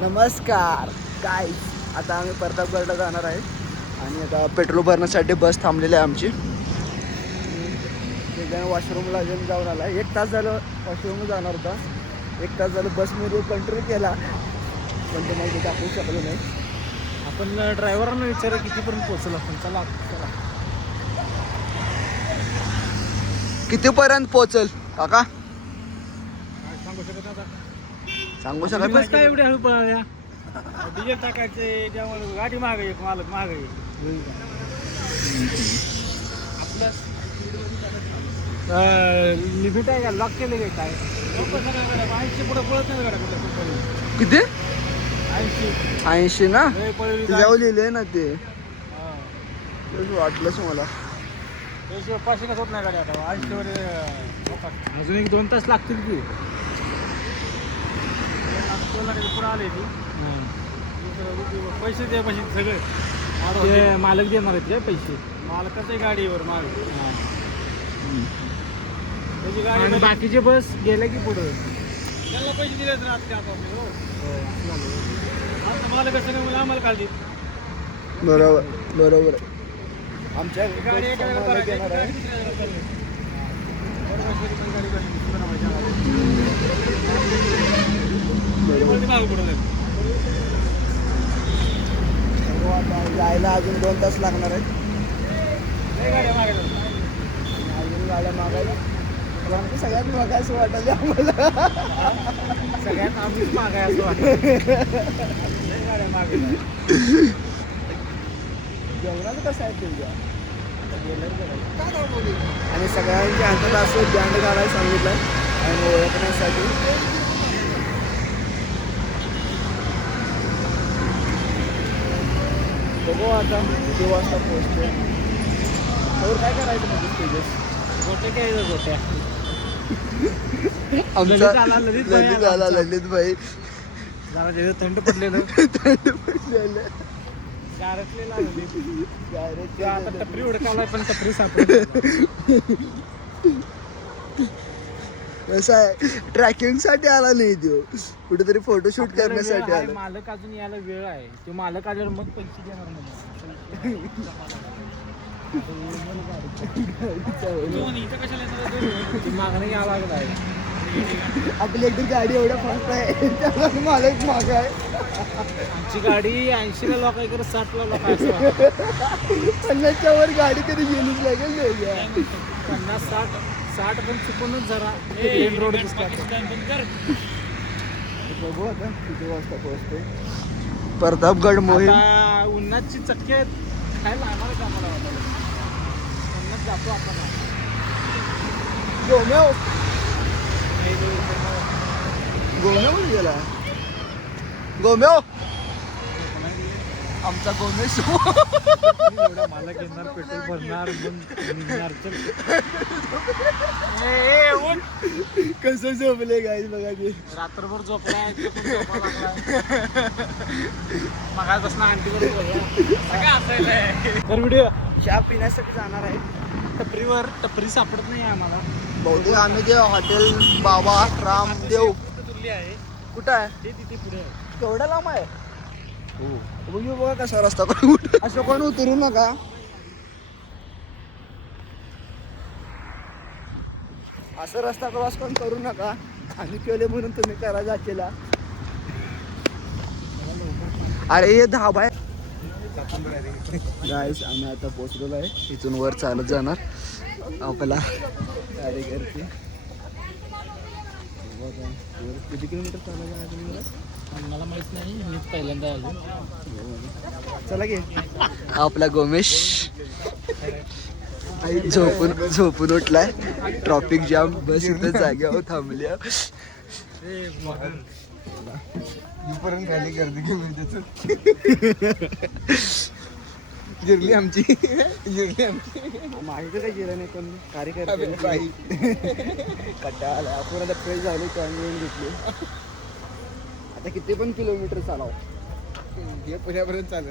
नमस्कार गाईज, आता आम्ही प्रतापगडला जाणार आहे आणि आता पेट्रोल भरण्यासाठी बस थांबलेली आहे आमची. वॉशरूमला अजून जाऊन आला. 1 तास झालं वॉशरूमला जाणार होता. 1 तास झालं बसमध्ये कंट्रोल केला पण ते मला दाखवू शकलो नाही. आपण ड्रायव्हरांना विचारा कितीपर्यंत पोहोचलो आपण. चला चला कितीपर्यंत पोहोचल काका सांगू शकत आता. सांगू शकत बस काय एवढी हळू पळाल्या. डिझेल टाकायचे त्यामुळे गाडी मागे एक मालक मागे आपलं लिमिट आहे का लॉक केले काय 80 पुढे पळत नाही गाड्या कुठल्या. किती 80 80 ना पळली जाऊ लिहिले ना ते वाटलंच मला. पाशिंगच होत नाही गाडी आता 80 वर अजून 1-2 तास लागतील की पुढे आले ती पैसे द्या पैसे सगळे मालक देणार आहेत रे पैसे. मालकाच गाडीवर मालक त्याची गाडी बाकीचे बस गेल्या की पुढं त्यांना पैसे दिले मालक सगळं आम्हाला काढली. बरोबर बरोबर. आमच्या गाडी येणार आहे. जायला अजून 2 तास लागणार आहेत. अजून गाड्या मागायला आमची सगळ्यात मागायचं वाटायला आम्हाला. सगळ्यात आम्हीच मागाय असं वाटतं. गाड्या मागायला जेवणाचं कसं आहे तुझ्या आणि सगळ्यांच्या हातात असं बँड काढायला सांगितलं आणि ओळखण्यासाठी. बघू आता किती वाजता पोहोचते. और काय करायचं म्हणजे स्टेजेस गोटे काय गोट्या आमचा ललित भाई जरा जेव्हा थंड पडलेलं पडलेलं आता टपरी उडकालाय पण टपरी सापडली. कसं आहे ट्रॅकिंग साठी आला नाही तो कुठेतरी फोटोशूट करण्यासाठी आला. मालक अजून यायला वेळ आहे. ते मालक आल्यावर मग पैसे देणार मागणं यावं लागलं आहे. आपली एकदा गाडी एवढ्या फास्ट आहे त्याला मालक माग आहे. आमची गाडी 80ला लोक आहे कर 60ला लोक आहे. 50च्या वर गाडी कधी गेलीच लागेल. 50-60 पण चुकूनच जरा मेन रोड दिसतात. बघू आता किती वाजता पोहोचते. प्रतापगड मोहीम उन्हाची चटके खायला आम्हाला कामाला वाटलं. उन्हात जातो आपण. गोम्या गेला गोम्यो आमचा गोमेश मला घेणार पेट्रोल भरणार निघणार. कसं झोपले गाई बघा ते रात्रभर झोपलाय मगापासून आंटीवर तर व्हिडिओ चहा पिण्यासाठी जाणार आहे. टपरी सापडत नाही आम्हाला. बहुतेक आम्ही ते हॉटेल बाबा रामदेव तुरली आहे. कुठं आहे ते तिथे पुढे आहे. केवढा लांब आहे. बघू बघा कसा रस्ता असं कोण उतरू नका. असं रस्ता क्रॉस पण करू नका. आम्ही केले म्हणून तुम्ही करा जाचेला. अरे हे धाबा आहे. गाईस आम्ही आता पोहोचलेलो आहे. इथून वर चालत जाणार आपला गाडी करते. किती किलोमीटर चालायचं आहे तुम्हाला मला माहित नाही. मी पहिल्यांदा आलो. चला गे. आपला गोमेश झोपून उठलाय. ट्रॉफिक जाम बस इथं जाग्यावर थांबल्या. पर्यंत खाली गर्दी घेऊन जिरली आमची माहिती काय जिरा नाही पण कार्यकर्ते कट्टा आला. आपण आता फ्रेश झालो त्यामुळे घेतली. आता किती पण किलोमीटर चालाव हे पुण्यापर्यंत चालू.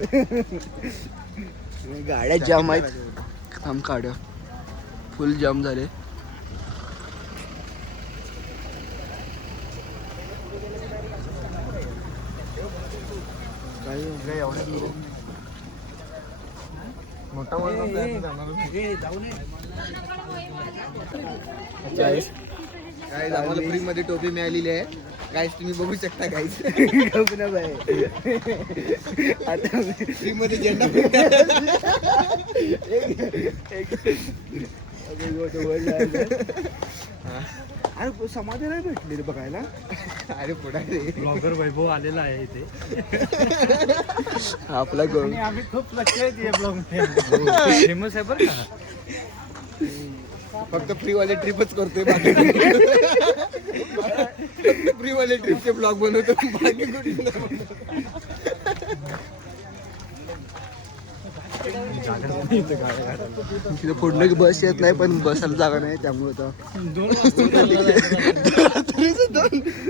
गाड्या जाम आहेत. थांब काढ फुल जाम झाले. मोठा काय आम्हाला फ्री मध्ये टोपी मिळालेली आहे. गाईस तुम्ही बघू शकता गाईस. आता फ्री मध्ये झेंडा अरे समाधी नाही भेटली रे बघायला. अरे पुढे ब्लॉगर वैभव आलेला आहे इथे. आपला गोल आम्ही खूप लक्ष आहे ब्लॉग फेमस आहे बरं का. फक्त फ्री वाले ट्रिपच करतोय. फ्री वाले ट्रिपचे ब्लॉग बनवतो. बाकी कुठे तिथे पुढलं की बस येत नाही पण बसायला जागा नाही त्यामुळे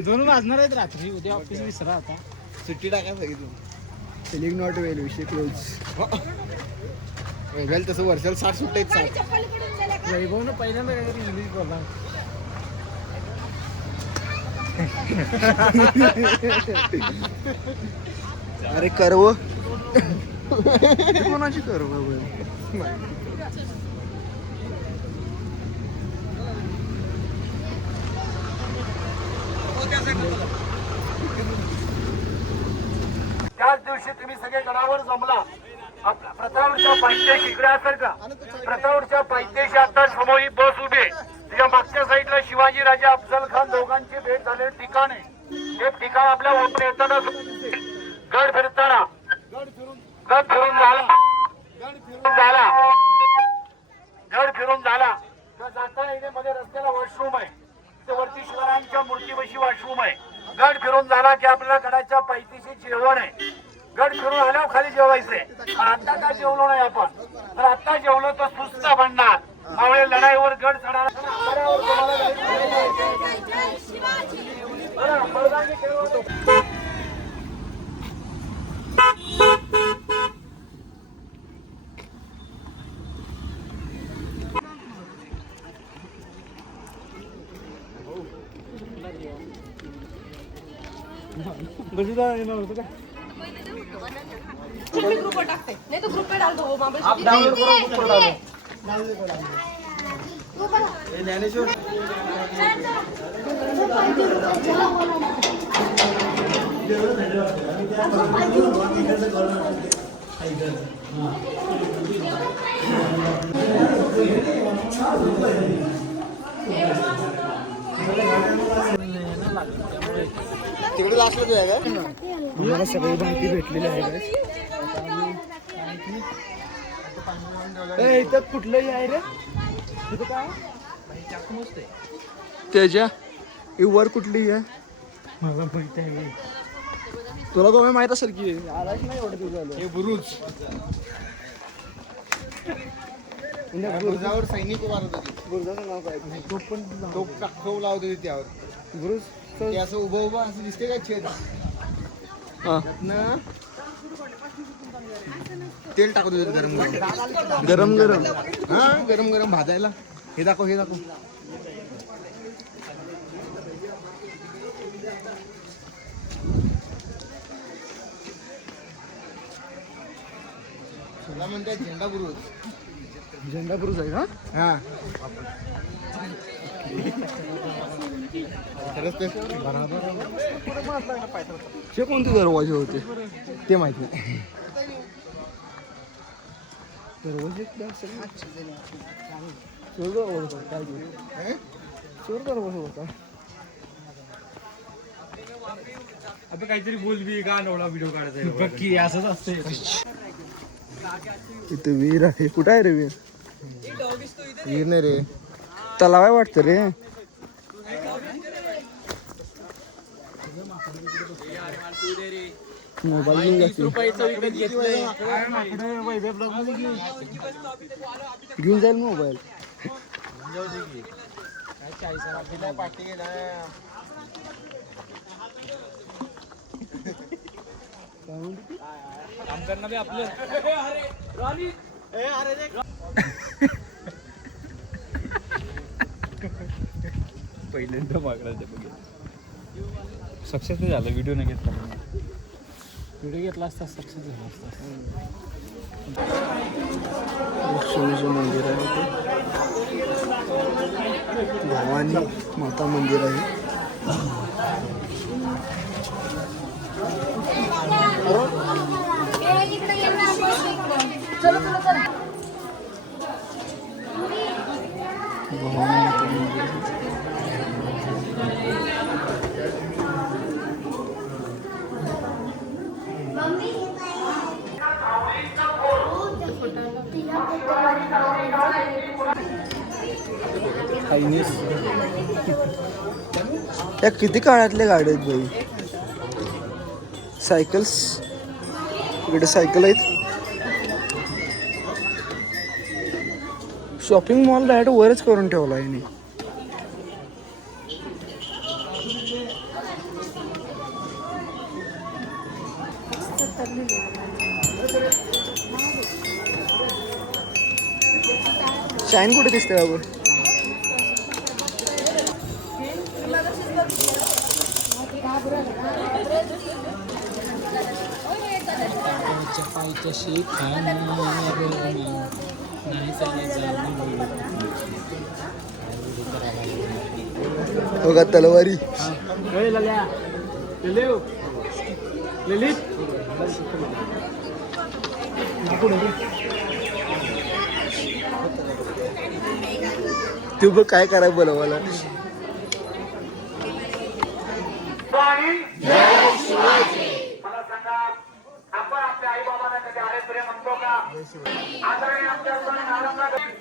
दोन वाजणार आहेत रात्री. उद्या ऑफिस विसरा आता. सुट्टी टाका सांगितलं. सेलिंग नॉट वेल विषय क्लोज. वेल तसं वर्षाला 60 सुट्टे आहेत. 60 वैभवनं पहिल्यांदा काहीतरी इंग्लिश बोलला. अरे करव कोणाची करव त्याच दिवशी तुम्ही सगळे गडावर जमला. प्रतावरच्या पायथ्याशी इकडे असेल का? प्रतावरच्या पायथ्याशी आता समोर ही बस उभी आहे. तुझ्या मागच्या साईडला शिवाजी राजा अफजल खान दोघांची भेट झालेलं ठिकाण आहे. ते ठिकाण आपल्या ओपन येताना गड फिरताना गड फिरून झाला तर जाताना इथे मध्ये रस्त्याला वॉशरूम आहे. तिथे वरती शिवरायांच्या मूर्तीपाशी वॉशरूम आहे. गड फिरून झाला की आपल्याला गडाच्या पायथ्याशी जेवण आहे. गड फिरून आल्यावर खाली जेवायचंय. आता काय जेवलो नाही आपण. तर आता जेवलो तर सुस्त बनणार. त्यामुळे लढाईवर गड चढायला ग्रुप पर टाकते नहीं तो ग्रुप पे डाल दो वो वहाँ पे आप डाउनलोड करो, ग्रुप पर डालो. तिकडे असलं तुझ्या का आम्हाला सगळी माहिती भेटलेली आहे. इथं कुठलंही आहे रे. इथं काय त्याच्या वर कुठली आहे मला माहिती आहे. तुला कोणी माहित असेल की आलाच नाही एवढं तुझं. हे बुरुज बुरुजावर सैनिक उभारत होते. बुरुजाचं नाव काय? तोप लावत होते त्यावर. बुरुज ते असं उभं उभं असं दिसते का छेद. तेल टाकत होते गरम गरम गरम हा गरम गरम भाजायला. हे दाखव हे दाखव. तुला म्हणतात झेंडा बुरुज. झेंडा बुरुज आहे का? हा ते कोणते दरवाजे होते ते माहित नाही. दरवाजे होता. आता काहीतरी बोलबी गाण एवढा व्हिडिओ काढायचा. बक्की असंच असते. इथे वीर आहे. कुठं आहे रे वीर? वीर नाही रे तलाव आहे वाटतं रे. मोबाईल घेऊन जाईल मोबाईल. पहिल्यांदा मागला सक्सेस नाही झालं. व्हिडिओ नाही घेतला. व्हिडिओ घेतला असता सक्सेस झाला असता. लक्ष्मीचं मंदिर आहे इथे. भवानी माता मंदिर आहे. भवानी माता मंदिर आहे. या किती काळातल्या गाड्या आहेत बाई. सायकल्स इकडे सायकल आहेत. शॉपिंग मॉल डायरेक्ट वरच करून ठेवला आहे. शाईन कुठे दिसते बाबा. बघा तलवारी. तू बघ काय करायला बोलवाला. मला सांगा, आपण आपल्या आई बाबांना कधी आले प्रेम म्हणतो का? आदरणीय आमच्या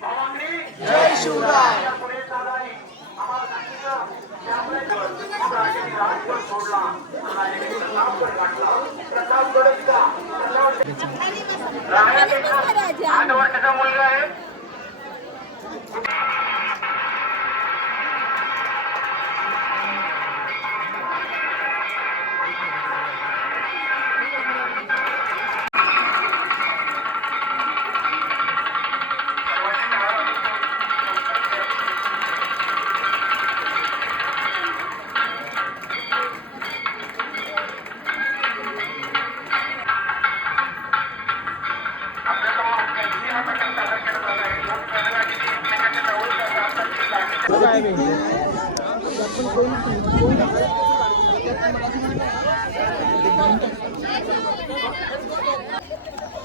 भवानी जय शिवराय. पुढे चालणारी आम्हाला सांगितलं की आपल्या राजाने राजगड सोडला, राजाने प्रतापगड गाठला. प्रतापगडचा 8 वर्षाचा मुलगा आहे.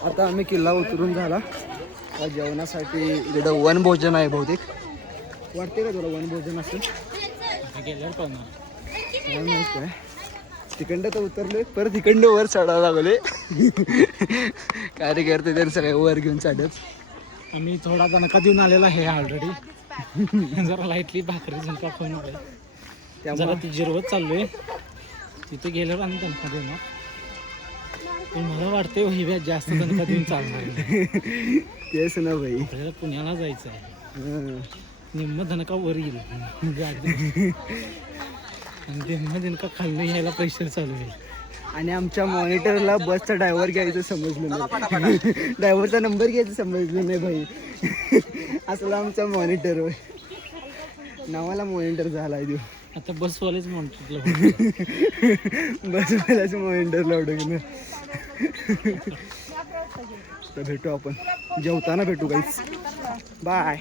आता आम्ही किल्ला उतरून झाला. आता जेवणासाठी इकडं वनभोजन आहे बहुतेक. वाटते का तुला वनभोजन असेल? गेल्यावर पण काय माहित काय. तिकडं तर उतरले परत तिकडं वर चढावं लागले. काय करते तर सगळे वर घेऊन चढत. आम्ही थोडा दणका देऊन आलेला आहे ऑलरेडी. जरा लाईटली भाकरी झणका खाऊन आले. जरा ती जिरवत चाललोय. तिथे गेल्यावर आम्ही दणका देणार. पण मला वाटतंय हिव्यात जास्त दणका देऊन चालणार. तेच ना भाई. आपल्याला पुण्याला जायचं आहे. निम्म दणका वर येईल गाडी. आणि निम्म दणका खाल्लं घ्यायला पैसे चालू आहे. आणि आमच्या मॉनिटरला बसचा ड्रायव्हर घ्यायचं समजलं नाही. ड्रायव्हरचा नंबर घ्यायचं समजलं नाही भाई. असला आमचा मॉनिटर होय. नावाला मॉनिटर झाला आहे. आता बसवालेच म्हणतो बसवाल्याचं मॉनिटरला उडकणं. तर भेटू आपण जेवताना भेटू गाईस. बाय.